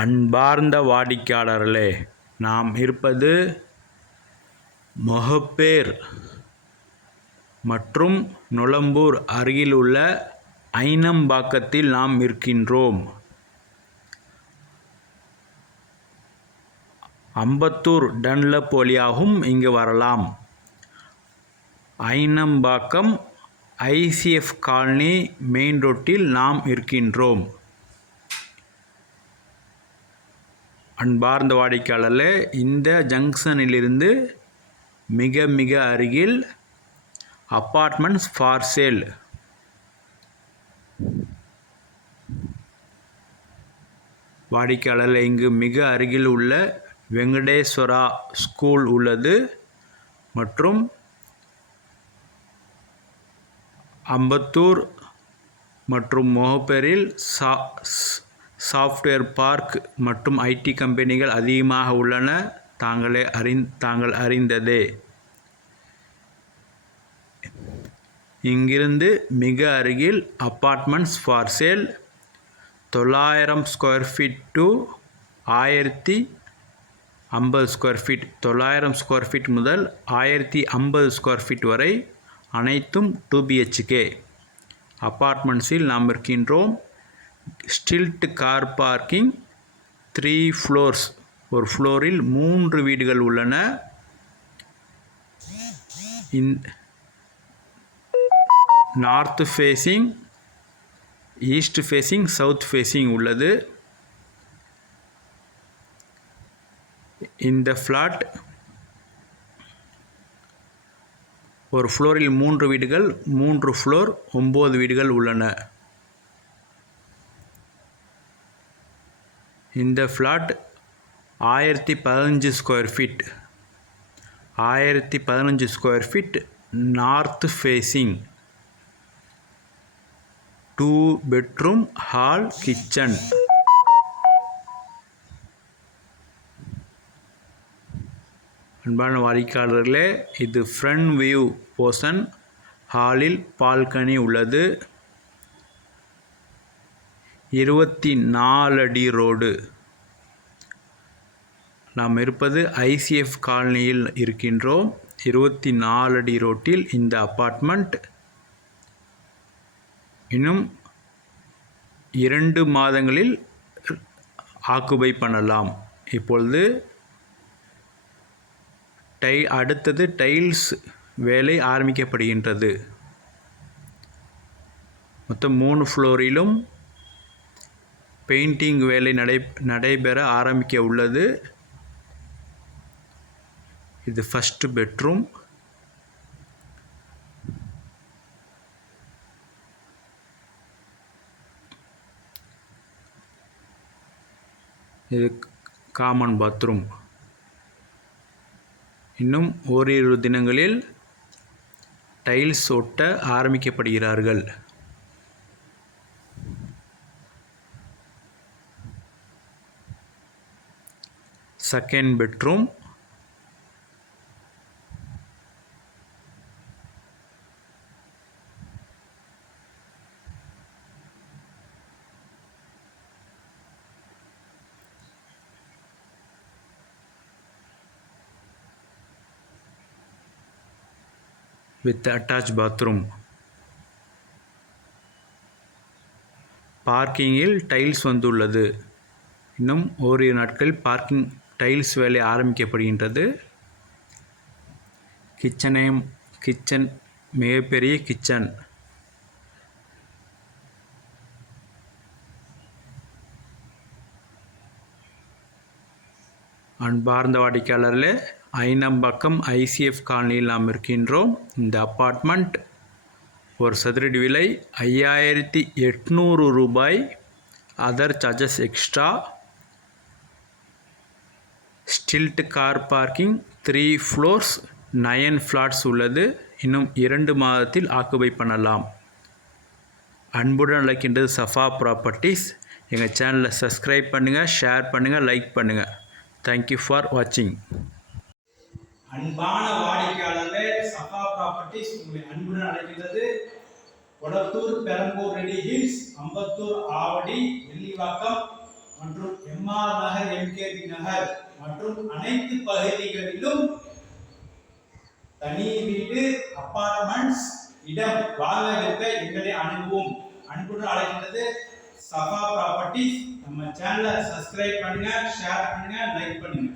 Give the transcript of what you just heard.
அன்பார்ந்த வாடிக்கையாளர்களே நாம் இருப்பது மொஹப்பேர் மற்றும் நுளம்பூர் அருகிலுள்ள ஐனம்பாக்கத்தில் நாம் இருக்கின்றோம். அம்பத்தூர் டன்லப் வழியாகவும் இங்கு வரலாம். ஐனம்பாக்கம் ஐசிஎஃப் காலனி மெயின் ரோட்டில் நாம் இருக்கின்றோம். அன்பார்ந்த வாடிக்கையாளர்களே இந்த ஜங்ஷனிலிருந்து மிக மிக அருகில் அப்பார்ட்மெண்ட்ஸ் ஃபார் சேல். வாடிக்கையாளர்கள் இங்கு மிக அருகில் உள்ள வெங்கடேஸ்வரா ஸ்கூல் உள்ளது மற்றும் அம்பத்தூர் மற்றும் மொஹப்பேரில் சா சாஃப்ட்வேர் பார்க் மற்றும் ஐடி கம்பெனிகள் அதிகமாக உள்ளன. தாங்களே அறிந் தாங்கள் அறிந்ததே. இங்கிருந்து மிக அருகில் அப்பார்ட்மெண்ட்ஸ் ஃபார் சேல் தொள்ளாயிரம் ஸ்கொயர் ஃபீட் டு ஆயிரத்தி ஐம்பது ஸ்கொயர் ஃபீட் தொள்ளாயிரம் ஸ்கொயர் ஃபீட் முதல் ஆயிரத்தி ஐம்பது ஸ்கொயர் ஃபீட் வரை அனைத்தும் டூ பிஹெச்கே அப்பார்ட்மெண்ட்ஸில் நாம் இருக்கின்றோம். Stilt car parking three floors ஒரு ஃப்ளோரில் மூன்று வீடுகள் உள்ளன. In north facing east facing south facing உள்ளது. இந்த ஃப்ளாட் ஒரு ஃப்ளோரில் மூன்று வீடுகள் மூன்று ஃப்ளோர் ஒம்பது வீடுகள் உள்ளன. இந்த ஃப்ளாட் ஆயிரத்தி பதினஞ்சு ஸ்கொயர் ஃபீட். ஆயிரத்தி பதினஞ்சு square feet north facing two bedroom hall kitchen. அன்பான வாடிக்கையாளர்களே இது ஃப்ரண்ட் வியூ போர்ஷன் ஹாலில் பால்கனி உள்ளது. இருபத்தி நாலடி ரோடு. நாம் இருப்பது ஐசிஎஃப் காலனியில் இருக்கின்றோம். இருபத்தி நாலடி ரோட்டில் இந்த அப்பார்ட்மெண்ட். இன்னும் இரண்டு மாதங்களில் ஆக்குபை பண்ணலாம். இப்பொழுது டை அடுத்தது டைல்ஸ் வேலை ஆரம்பிக்கப்படுகின்றது. மொத்தம் மூணு ஃப்ளோரிலும் பெயிண்டிங் வேலை நடை நடைபெற ஆரம்பிக்க உள்ளது. இது ஃபஸ்ட்டு பெட்ரூம் இது காமன் பாத்ரூம் இன்னும் ஓரிரு தினங்களில் டைல்ஸ் ஒட்ட ஆரம்பிக்கப்படுகிறார்கள். Second bedroom with attach bathroom பார்க்கிங்கில் டைல்ஸ் வந்துள்ளது. இன்னும் ஓரிரு நாட்களில் பார்க்கிங் டைல்ஸ் வேலை ஆரம்பிக்கப்படுகின்றது. கிச்சனையும் கிச்சன் மிகப்பெரிய கிச்சன். அன்பார்ந்த வாடிக்கையாளர்களே ஐனம்பாக்கம் ஐசிஎஃப் காலனியில் நாம் இருக்கின்றோம். இந்த அப்பார்ட்மெண்ட் ஒரு சதுரடி விலை ஐயாயிரத்தி எட்நூறு ரூபாய். Other charges extra. Stilt car parking three floors nine flats உள்ளது. இன்னும் இரண்டு மாதத்தில் ஆக்குபை பண்ணலாம். அன்புடன் அழைக்கின்றது சஃபா ப்ராப்பர்ட்டிஸ். எங்கள் சேனலை சப்ஸ்கிரைப் பண்ணுங்கள் ஷேர் பண்ணுங்கள் லைக் பண்ணுங்கள் தேங்க்யூ ஃபார் வாட்சிங் அன்பான வாடிக்கையாளர்களே சஃபா ப்ராப்பர்ட்டிஸ் உங்களை அன்புடன் அழைக்கின்றது. கொடத்தூர் பெரம்பூர் ரெடி ஹில்ஸ் அம்பத்தூர் ஆவடி வெள்ளிவாக்கம் மற்றும் எம்ஆர் நகர் எம்கேபி நகர். மற்றும் அனைத்து பகுதிகளிலும் தனி வீடு அப்பார்ட்மெண்ட்ஸ் இடம் வாங்க எங்களை அணுகுவோம். அன்புடன் அழைக்கின்றது சபா ப்ராப்பர்ட்டிஸ். நம்ம சேனலை சப்ஸ்கிரைப் பண்ணுங்க ஷேர் பண்ணுங்க லைக் பண்ணுங்க.